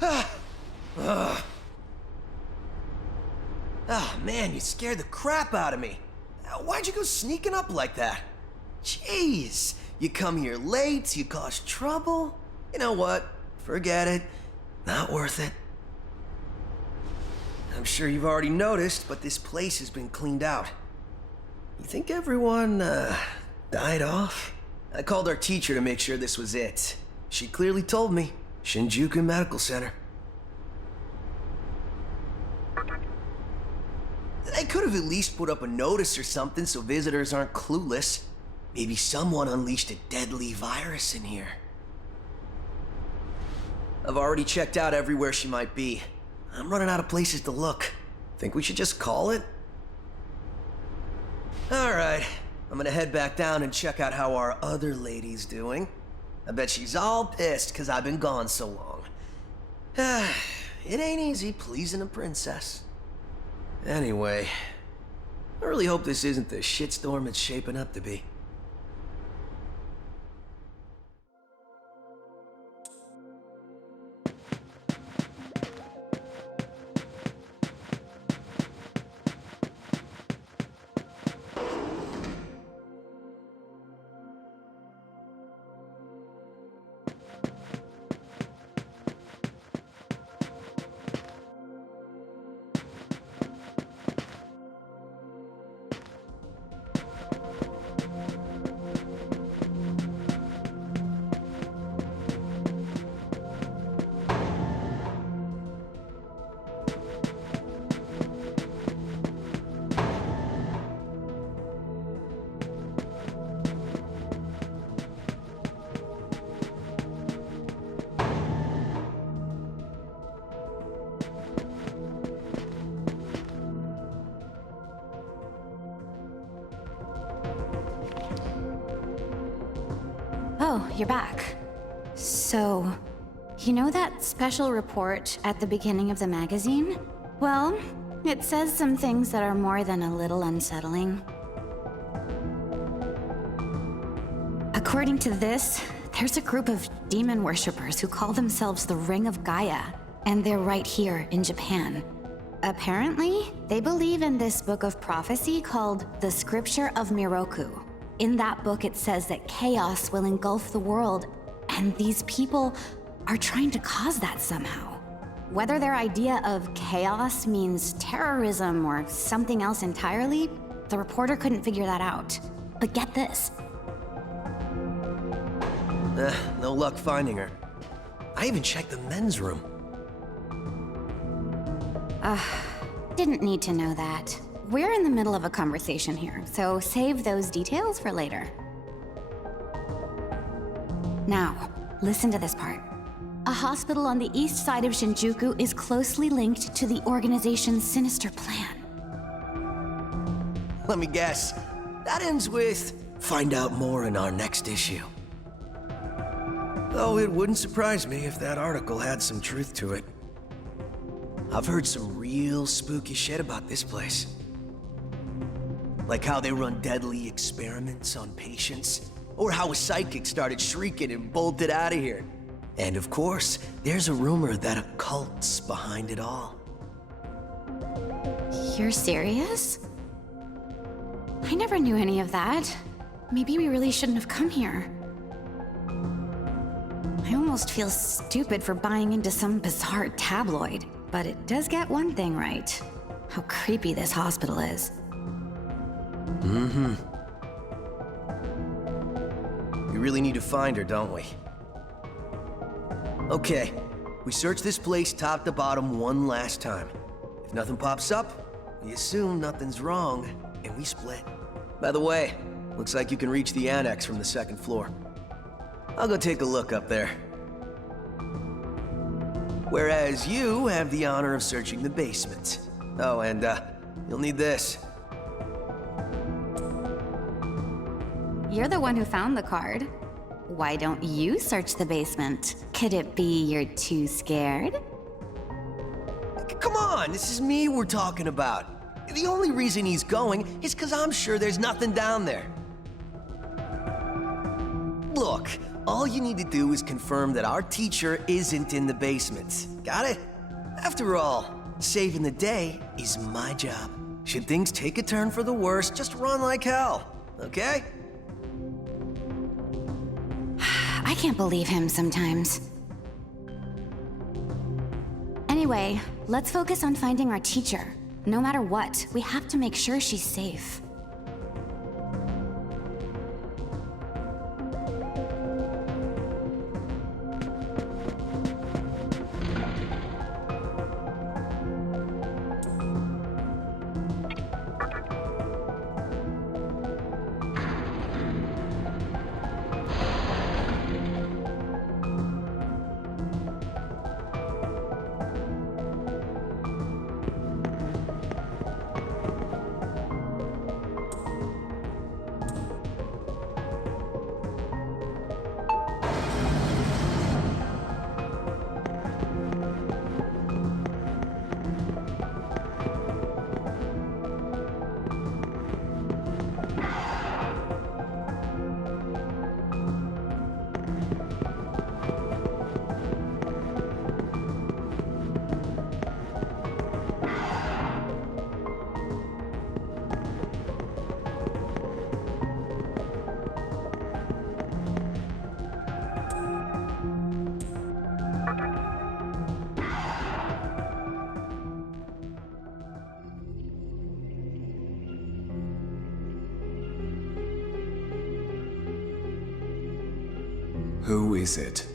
Oh man, you scared the crap out of me. Why'd you go sneaking up like that? Jeez, you come here late, you cause trouble. You know what? Forget it. Not worth it. I'm sure you've already noticed, but this place has been cleaned out. You think everyone, died off? I called our teacher to make sure this was it. She clearly told me. Shinjuku Medical Center. They could have at least put up a notice or something so visitors aren't clueless. Maybe someone unleashed a deadly virus in here. I've already checked out everywhere she might be. I'm running out of places to look. Think we should just call it? Alright, I'm gonna head back down and check out how our other lady's doing. I bet she's all pissed because I've been gone so long. It ain't easy pleasing a princess. Anyway, I really hope this isn't the shitstorm it's shaping up to be. Oh, you're back. So, you know that special report at the beginning of the magazine? Well, it says some things that are more than a little unsettling. According to this, there's a group of demon worshippers who call themselves the Ring of Gaia, and they're right here in Japan. Apparently, they believe in this book of prophecy called the Scripture of Miroku. In that book, it says that chaos will engulf the world, and these people are trying to cause that somehow. Whether their idea of chaos means terrorism or something else entirely, the reporter couldn't figure that out. But get this. No luck finding her. I even checked the men's room. Didn't need to know that. We're in the middle of a conversation here, so save those details for later. Now, listen to this part. A hospital on the east side of Shinjuku is closely linked to the organization's sinister plan. Let me guess. That ends with, find out more in our next issue. Though it wouldn't surprise me if that article had some truth to it. I've heard some real spooky shit about this place. Like how they run deadly experiments on patients, or how a psychic started shrieking and bolted out of here. And of course, there's a rumor that a cult's behind it all. You're serious? I never knew any of that. Maybe we really shouldn't have come here. I almost feel stupid for buying into some bizarre tabloid, but it does get one thing right. How creepy this hospital is. Mm-hmm. We really need to find her, don't we? Okay, we search this place top to bottom one last time. If nothing pops up, we assume nothing's wrong, and we split. By the way, looks like you can reach the annex from the second floor. I'll go take a look up there. Whereas you have the honor of searching the basement. Oh, and, you'll need this. You're the one who found the card. Why don't you search the basement? Could it be you're too scared? Come on, this is me we're talking about. The only reason he's going is because I'm sure there's nothing down there. Look, All you need to do is confirm that our teacher isn't in the basement. Got it? After all, saving the day is my job. Should things take a turn for the worse, just run like hell, okay? I can't believe him sometimes. Anyway, let's focus on finding our teacher. No matter what, we have to make sure she's safe. Who is it?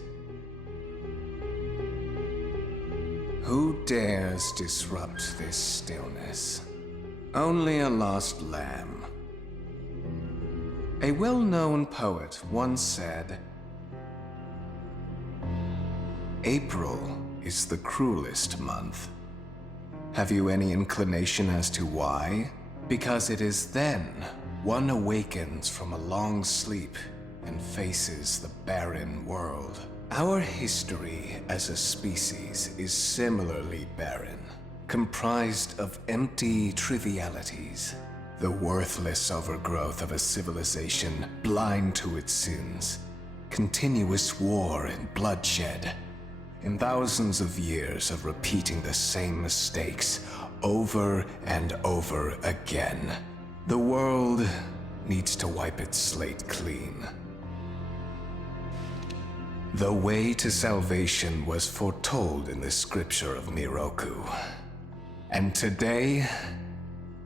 Who dares disrupt this stillness? Only a lost lamb. A well-known poet once said, "April is the cruelest month." Have you any inclination as to why? Because it is then one awakens from a long sleep and faces the barren world. Our history as a species is similarly barren, comprised of empty trivialities, the worthless overgrowth of a civilization blind to its sins, continuous war and bloodshed, and thousands of years of repeating the same mistakes over and over again. The world needs to wipe its slate clean. The way to salvation was foretold in the scripture of Miroku. And today,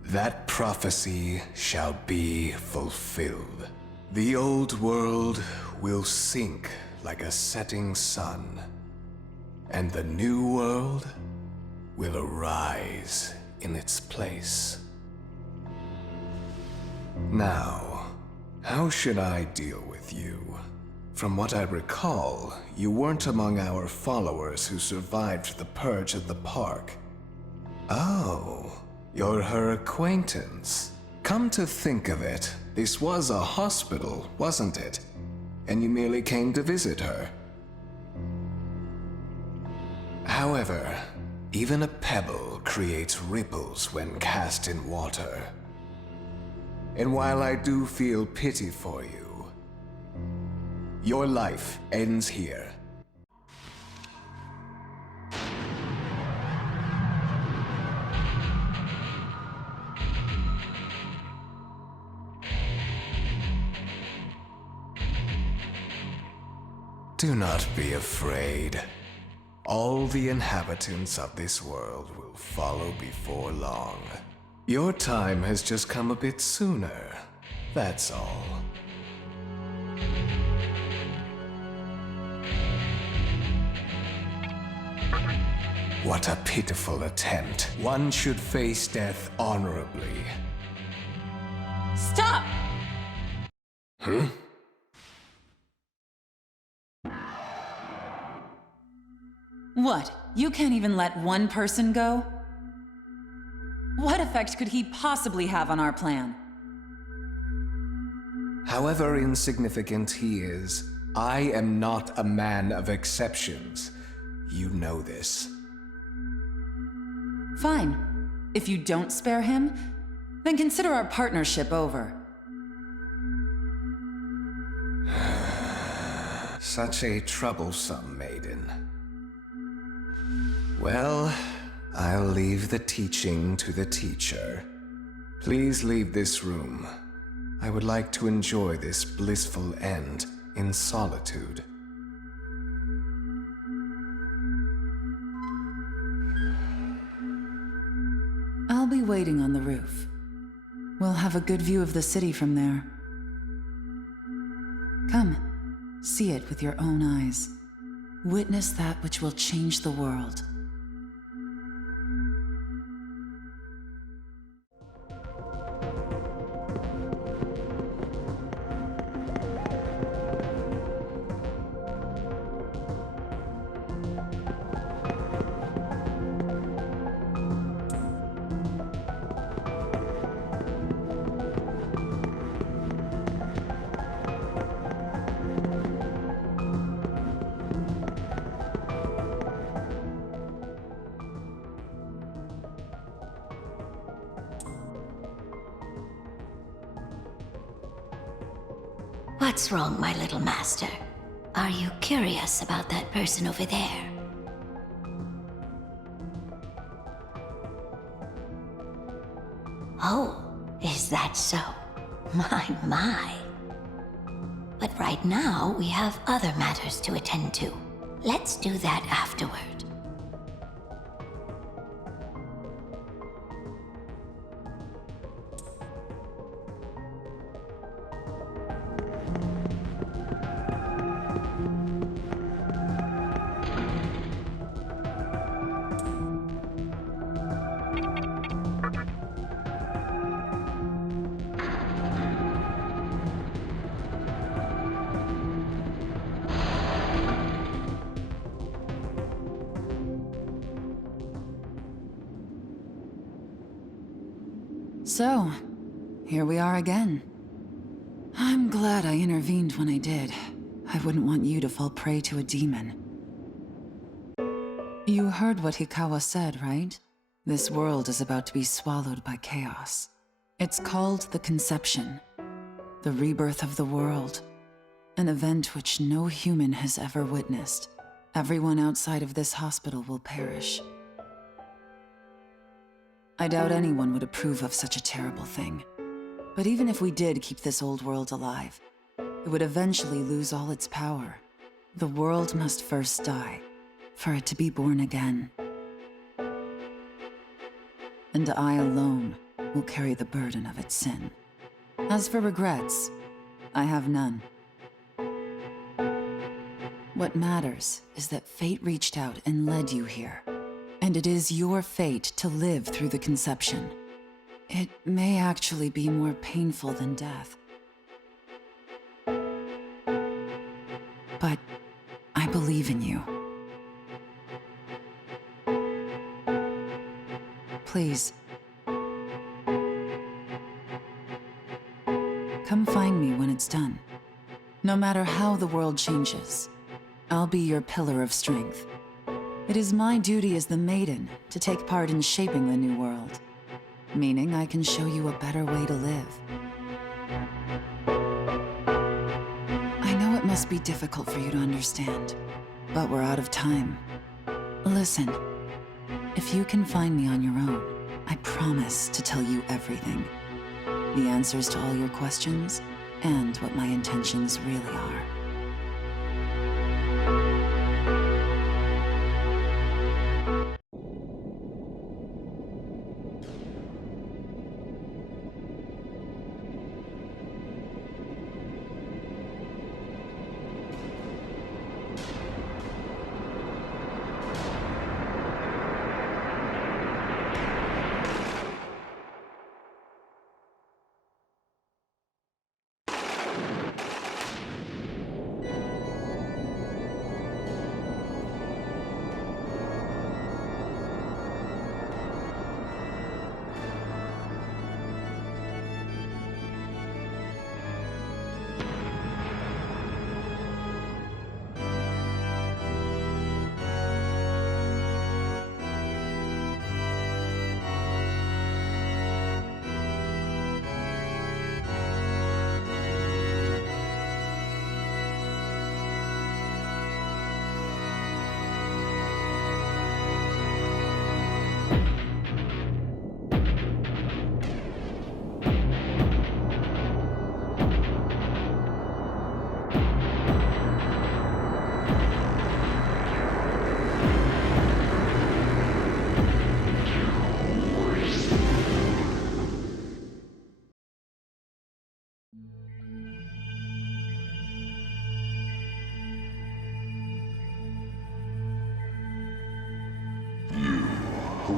that prophecy shall be fulfilled. The old world will sink like a setting sun, and the new world will arise in its place. Now, how should I deal with you? From what I recall, you weren't among our followers who survived the purge at the park. Oh, you're her acquaintance. Come to think of it, this was a hospital, wasn't it? And you merely came to visit her. However, even a pebble creates ripples when cast in water. And while I do feel pity for you, your life ends here. Do not be afraid. All the inhabitants of this world will follow before long. Your time has just come a bit sooner, that's all. What a pitiful attempt. One should face death honorably. Stop! Huh? What? You can't even let one person go? What effect could he possibly have on our plan? However insignificant he is, I am not a man of exceptions. You know this. Fine. If you don't spare him, then consider our partnership over. such a troublesome maiden. Well, I'll leave the teaching to the teacher. Please leave this room. I would like to enjoy this blissful end in solitude. I'll be waiting on the roof. We'll have a good view of the city from there. Come, see it with your own eyes. Witness that which will change the world. What's wrong, my little master? Are you curious about that person over there? Oh, is that so? My. But right now, we have other matters to attend to. Let's do that afterward. So, here we are again. I'm glad I intervened when I did. I wouldn't want you to fall prey to a demon. You heard what Hikawa said, right? This world is about to be swallowed by chaos. It's called the Conception, the rebirth of the world, an event which no human has ever witnessed. Everyone outside of this hospital will perish. I doubt anyone would approve of such a terrible thing. But even if we did keep this old world alive, it would eventually lose all its power. The world must first die, for it to be born again. And I alone will carry the burden of its sin. As for regrets, I have none. What matters is that fate reached out and led you here. And it is your fate to live through the Conception. It may actually be more painful than death. But I believe in you. Please. Come find me when it's done. No matter how the world changes, I'll be your pillar of strength. It is my duty as the Maiden to take part in shaping the new world, meaning I can show you a better way to live. I know it must be difficult for you to understand, but we're out of time. Listen, if you can find me on your own, I promise to tell you everything. The answers to all your questions, and what my intentions really are.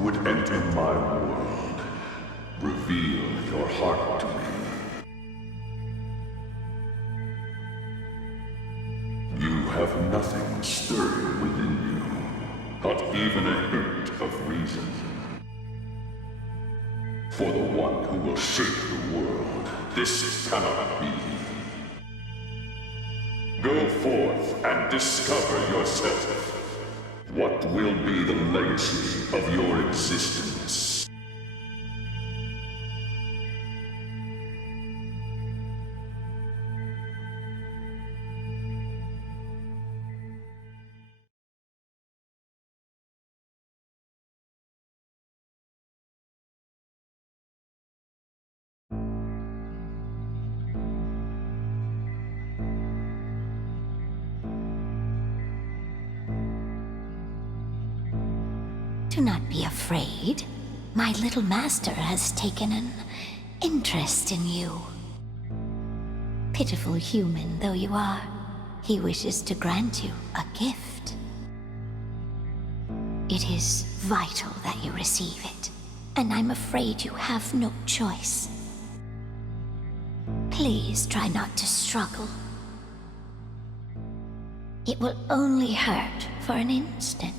would enter my world, reveal your heart to me. You have nothing stirring within you, not even a hint of reason. For the one who will shape the world, this cannot be. Go forth and discover yourself. What will be the legacy of your existence? Do not be afraid. My little master has taken an interest in you. Pitiful human though you are, he wishes to grant you a gift. It is vital that you receive it, and I'm afraid you have no choice. Please try not to struggle. It will only hurt for an instant.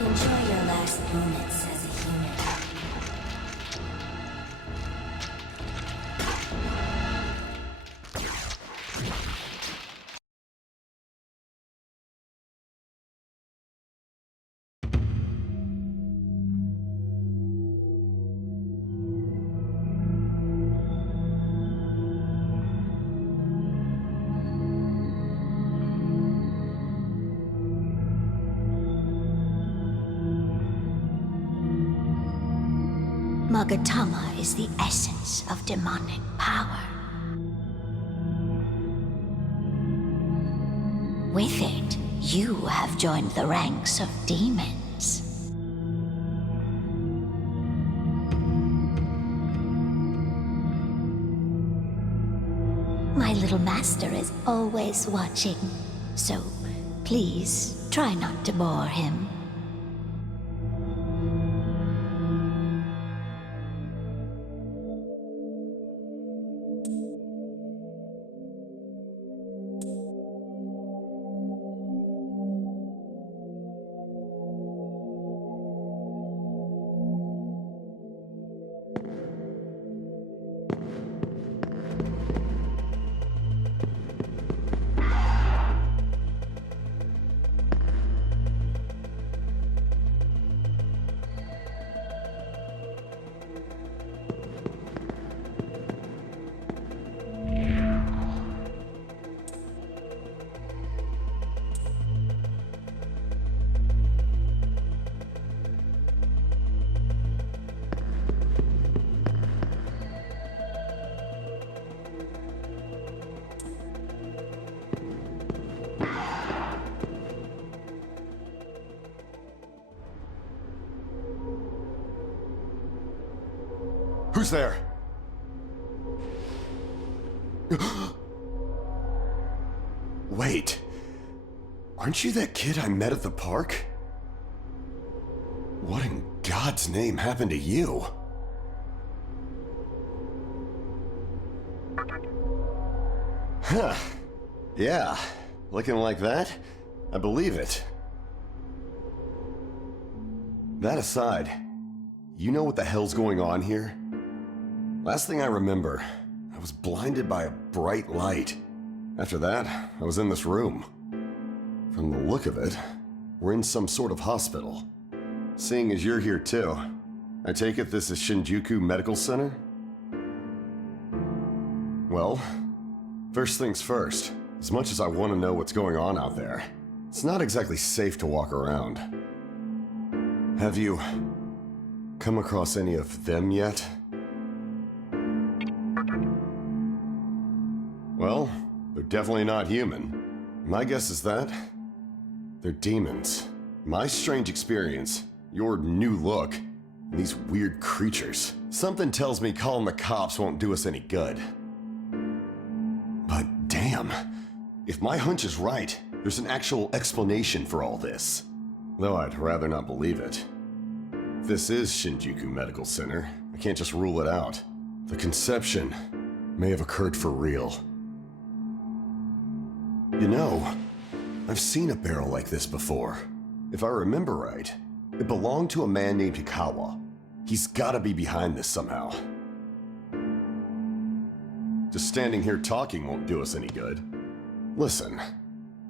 Enjoy your last moments as a human. Magatama is the essence of demonic power. With it, you have joined the ranks of demons. My little master is always watching, so please try not to bore him. Who's there? Wait. Aren't you that kid I met at the park? What in God's name happened to you? Huh. Yeah. Looking like that? I believe it. That aside, you know what the hell's going on here? Last thing I remember, I was blinded by a bright light. After that, I was in this room. From the look of it, we're in some sort of hospital. Seeing as you're here too, I take it this is Shinjuku Medical Center? Well, first things first, as much as I want to know what's going on out there, it's not exactly safe to walk around. Have you come across any of them yet? Well, they're definitely not human. My guess is that they're demons. My strange experience, your new look, and these weird creatures. Something tells me calling the cops won't do us any good. But damn, if my hunch is right, there's an actual explanation for all this. Though I'd rather not believe it. If this is Shinjuku Medical Center, I can't just rule it out. The conception may have occurred for real. You know, I've seen a barrel like this before. If I remember right, it belonged to a man named Hikawa. He's gotta be behind this somehow. Just standing here talking won't do us any good. Listen,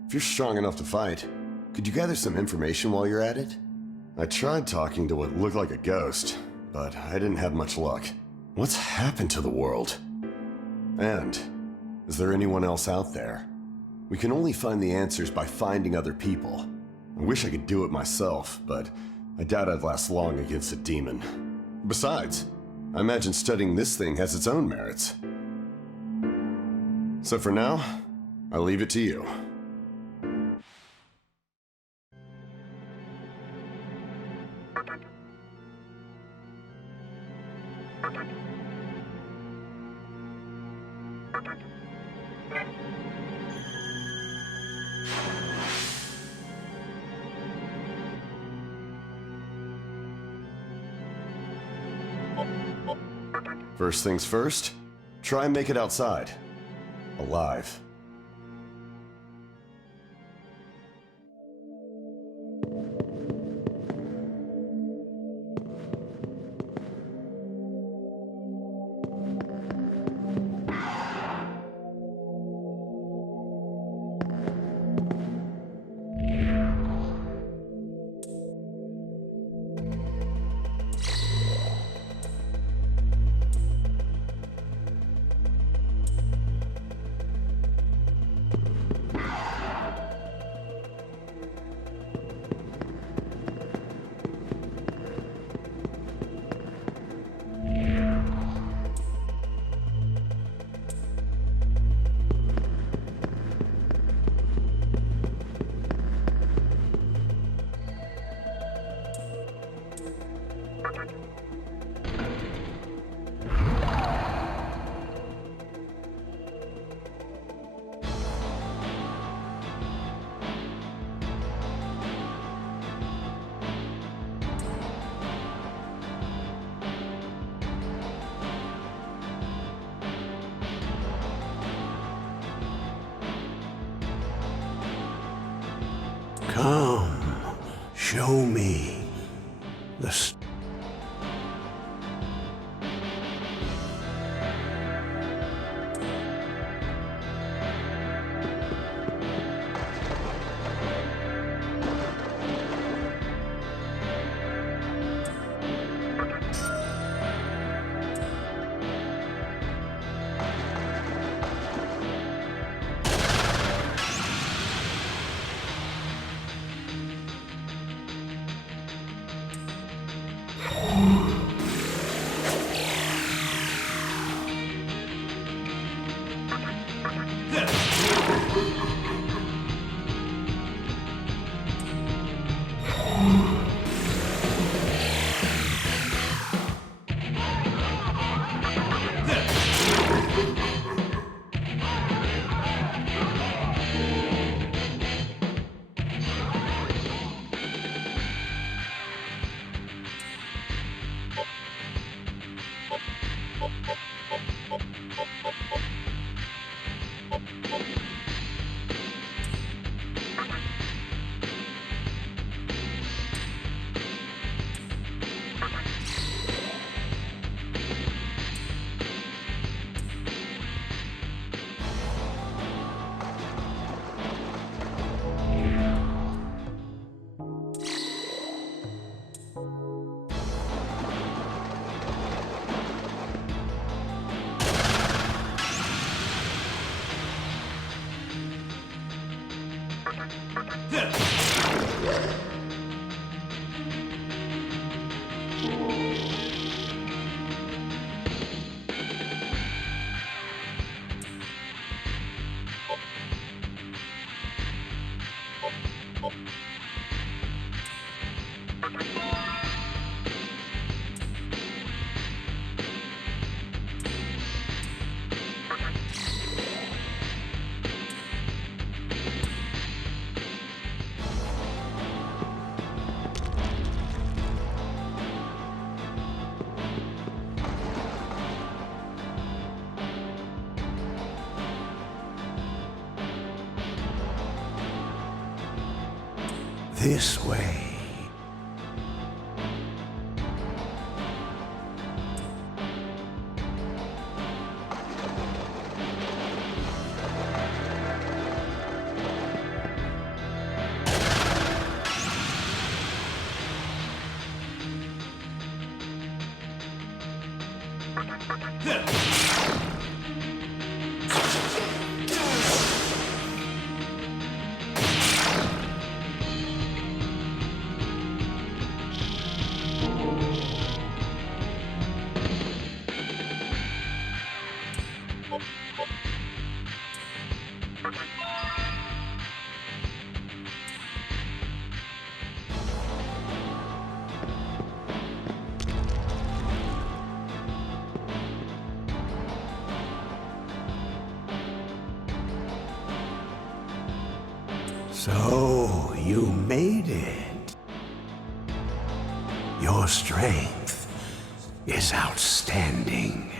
if you're strong enough to fight, could you gather some information while you're at it? I tried talking to what looked like a ghost, but I didn't have much luck. What's happened to the world? And, is there anyone else out there? We can only find the answers by finding other people. I wish I could do it myself, but I doubt I'd last long against a demon. Besides, I imagine studying this thing has its own merits. So for now, I'll leave it to you. First things first, try and make it outside. Alive. Come, show me the This way. So, you made it. Your strength is outstanding.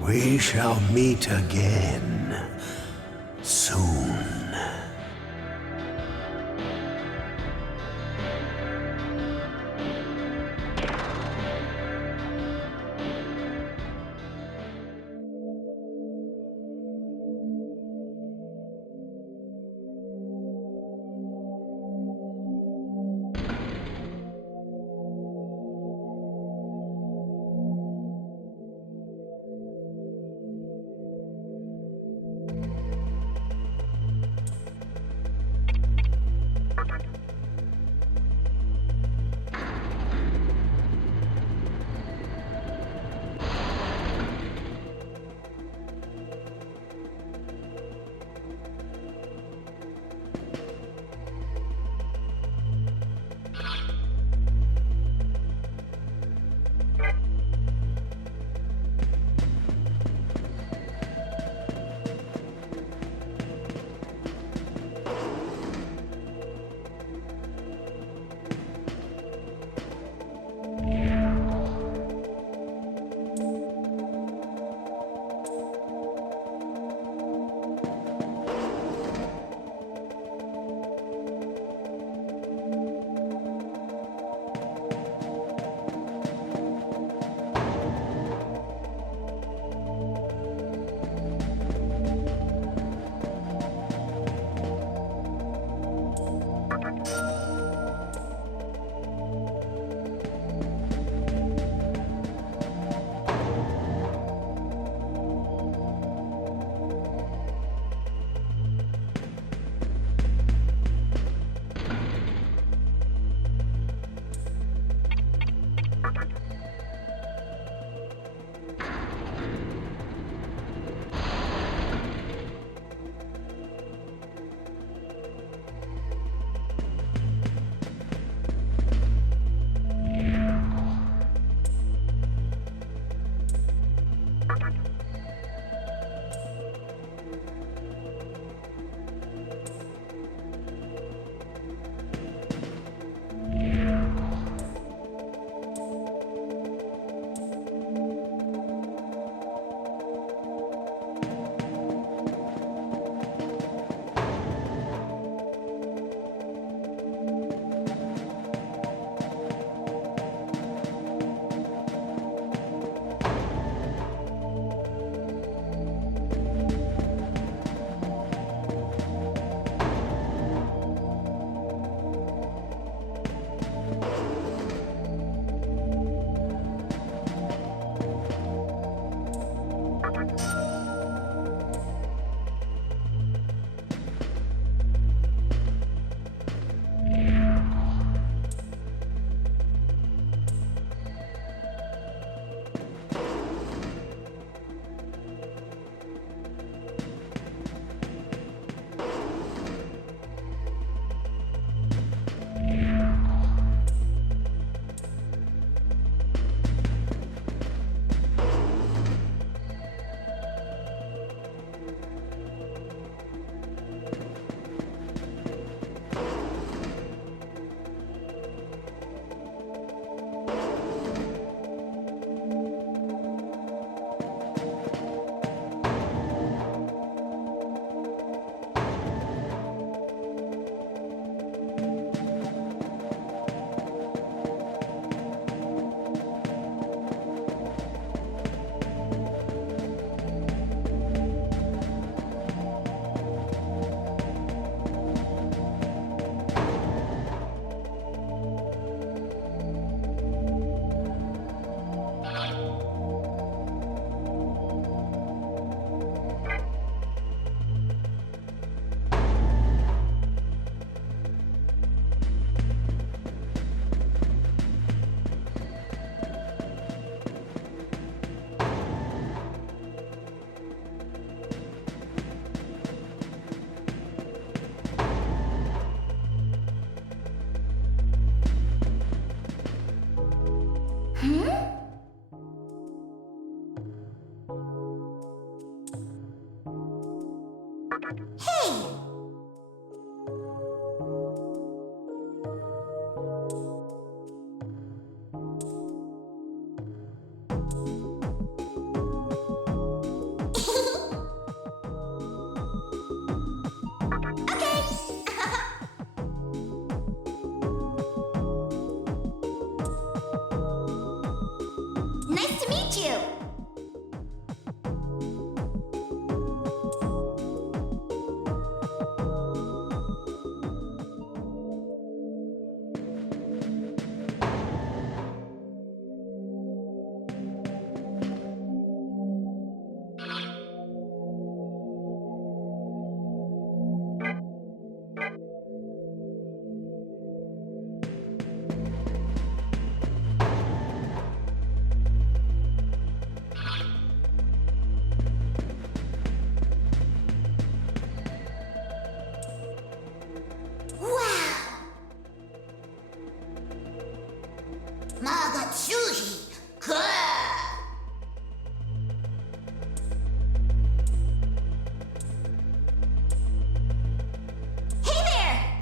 We shall meet again soon. Hey! Nice to meet you! Magatsuhi! Hey there!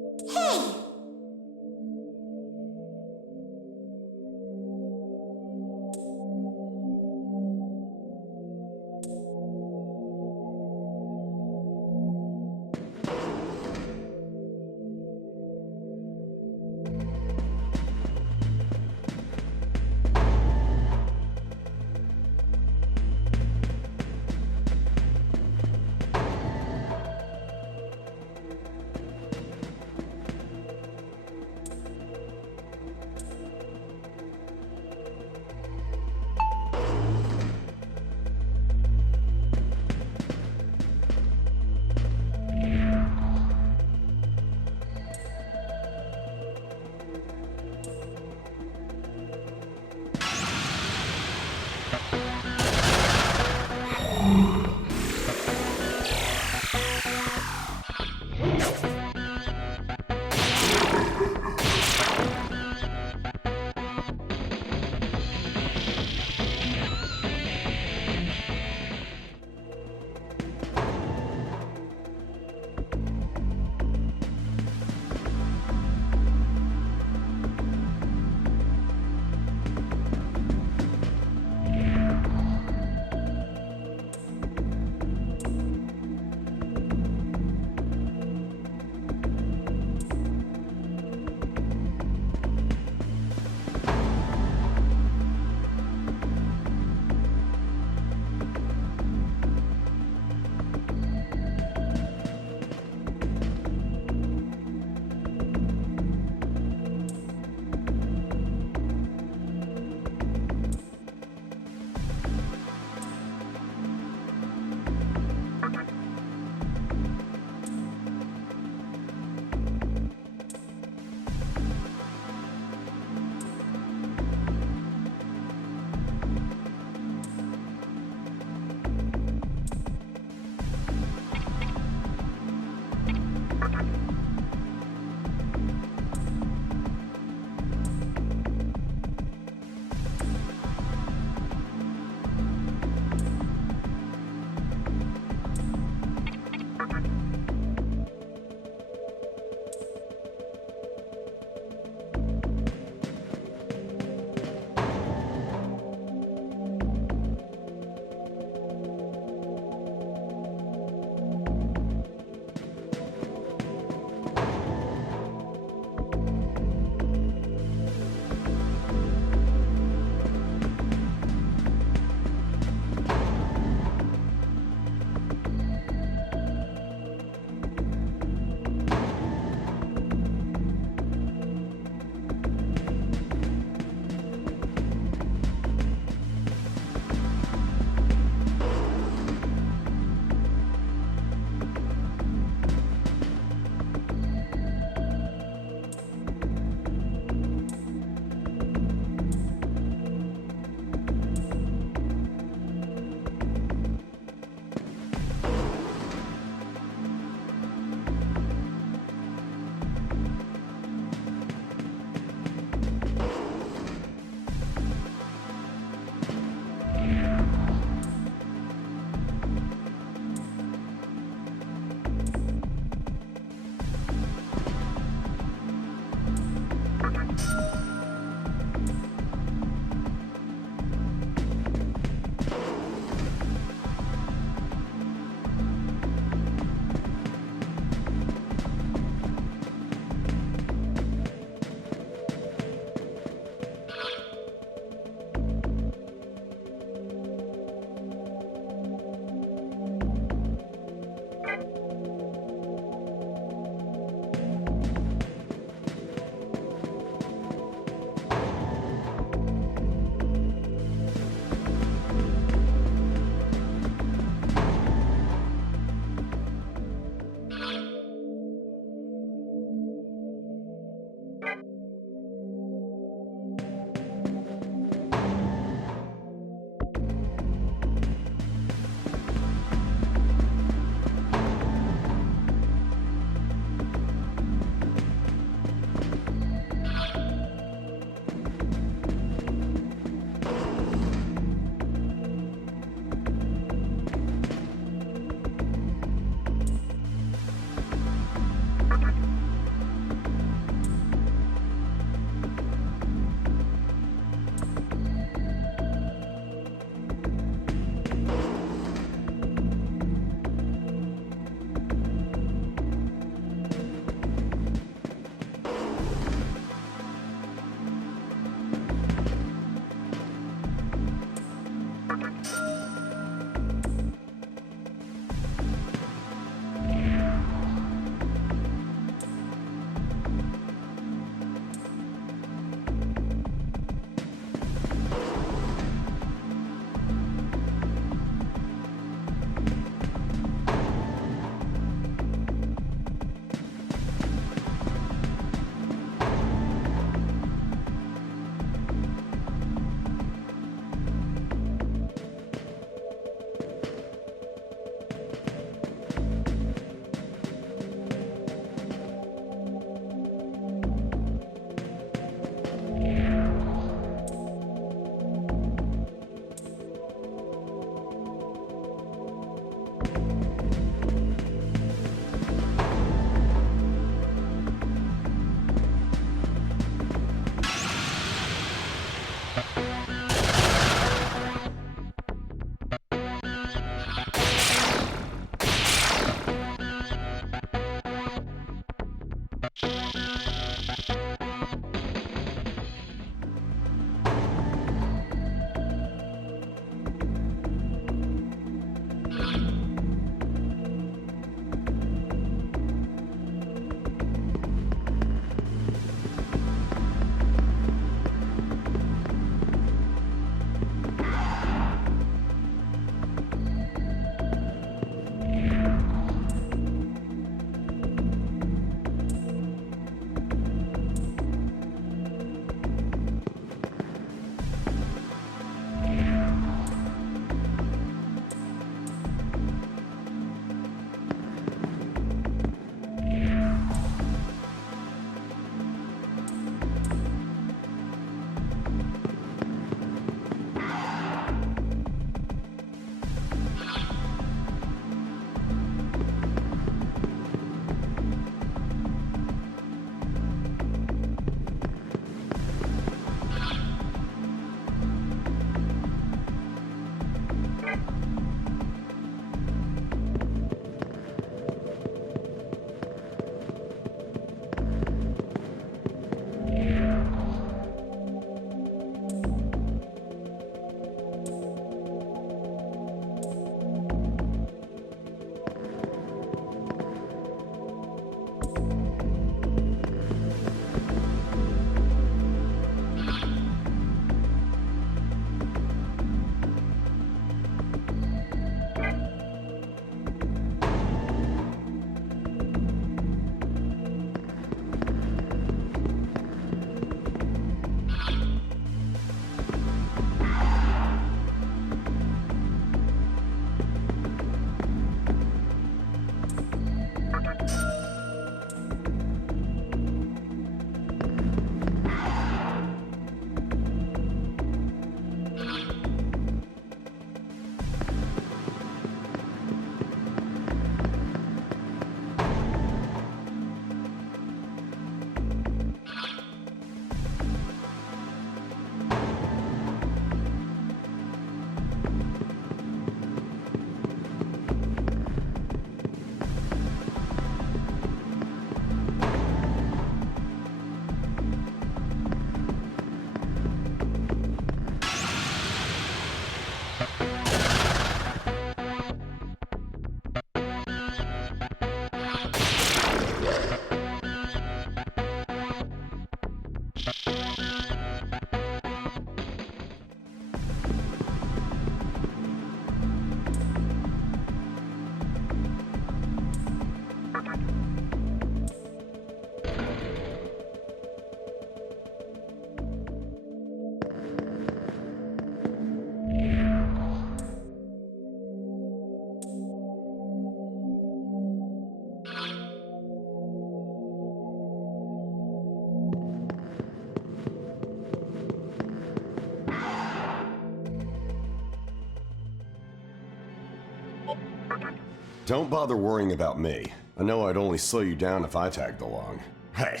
Don't bother worrying about me. I know I'd only slow you down if I tagged along. Hey,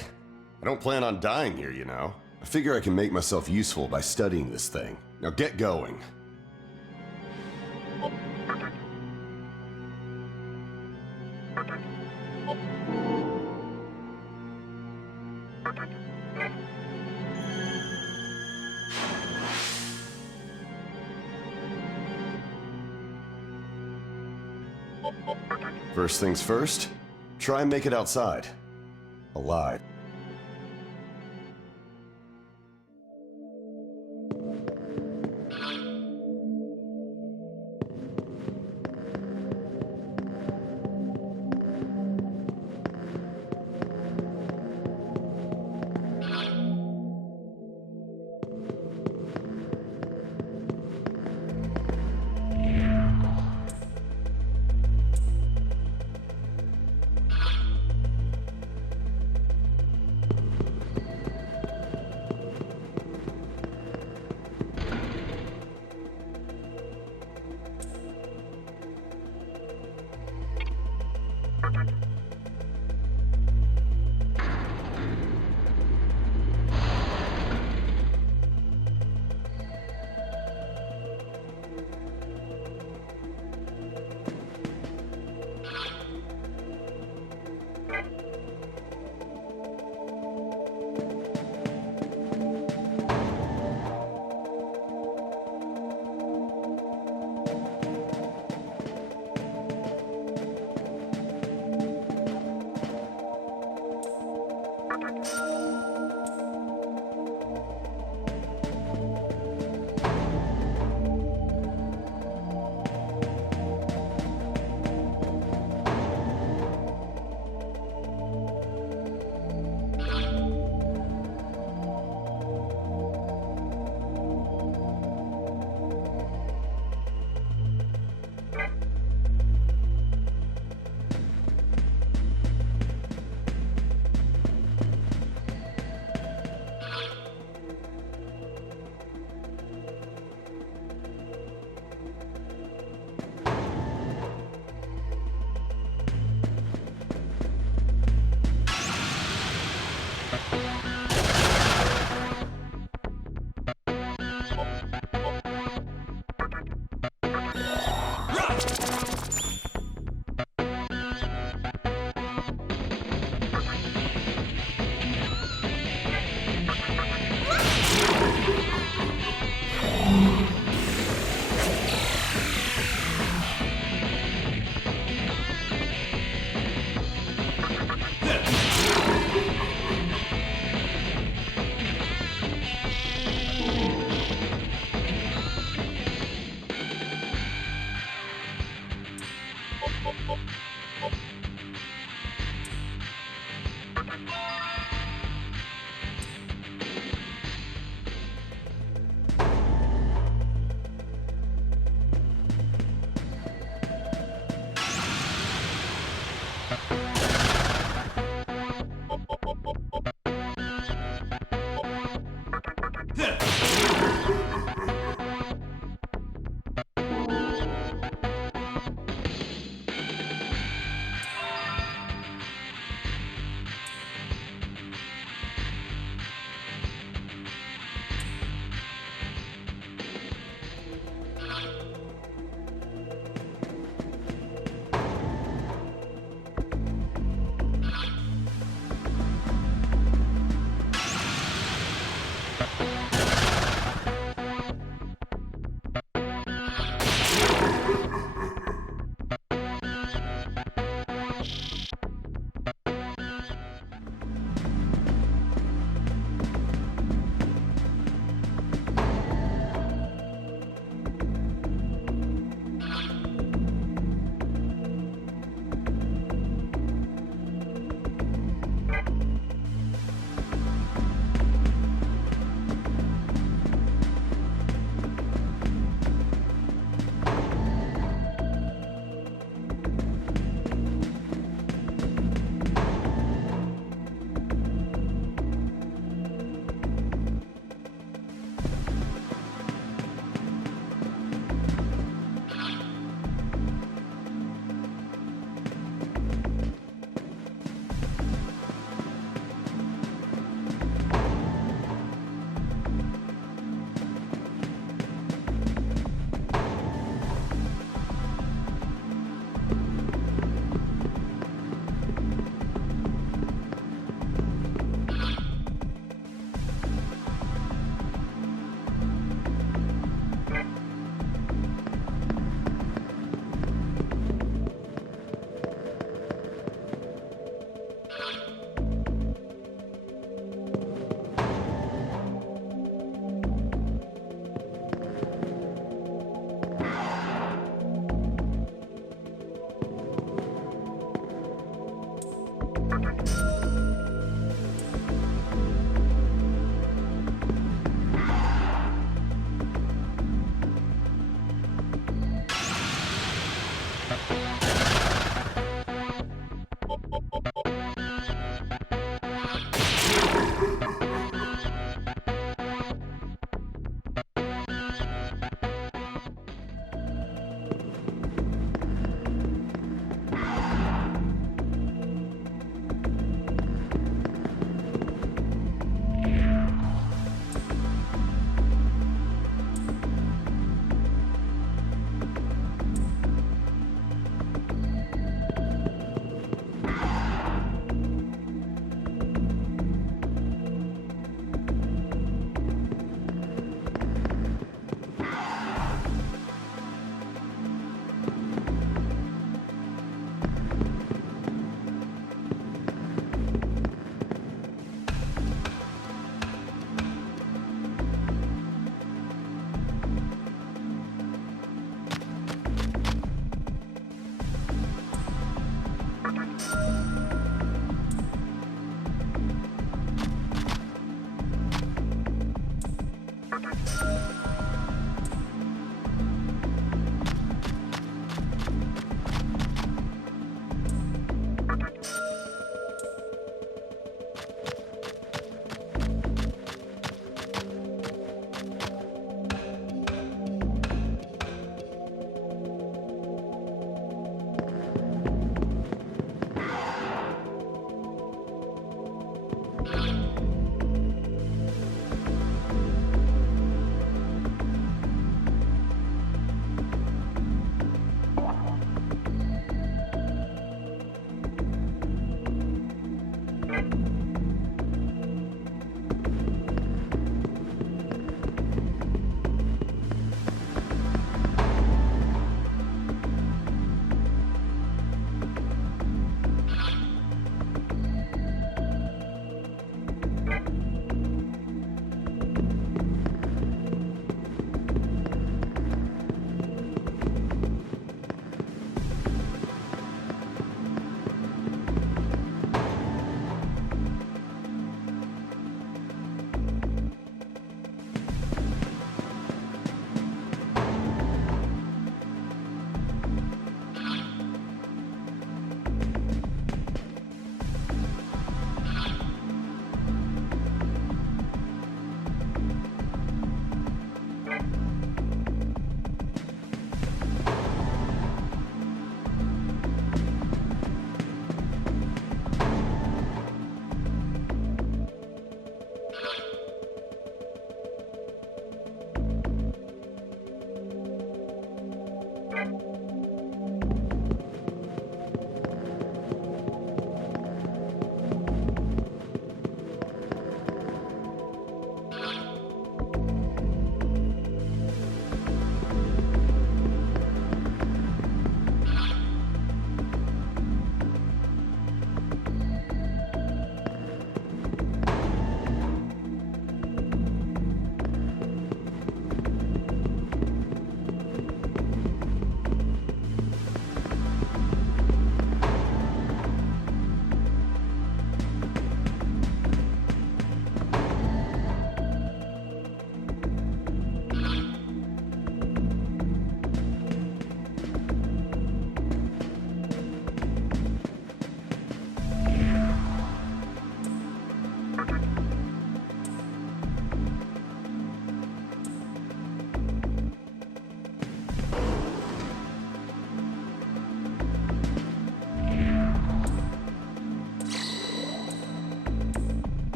I don't plan on dying here, you know? I figure I can make myself useful by studying this thing. Now get going. First things first, try and make it outside. Alive.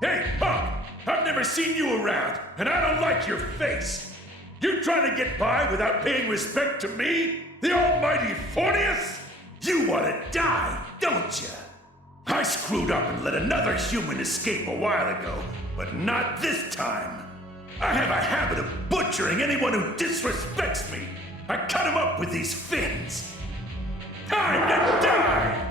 Hey, punk! I've never seen you around, and I don't like your face! You trying to get by without paying respect to me? The almighty Fornius? You want to die, don't you? I screwed up and let another human escape a while ago, but not this time. I have a habit of butchering anyone who disrespects me. I cut him up with these fins. Time to die!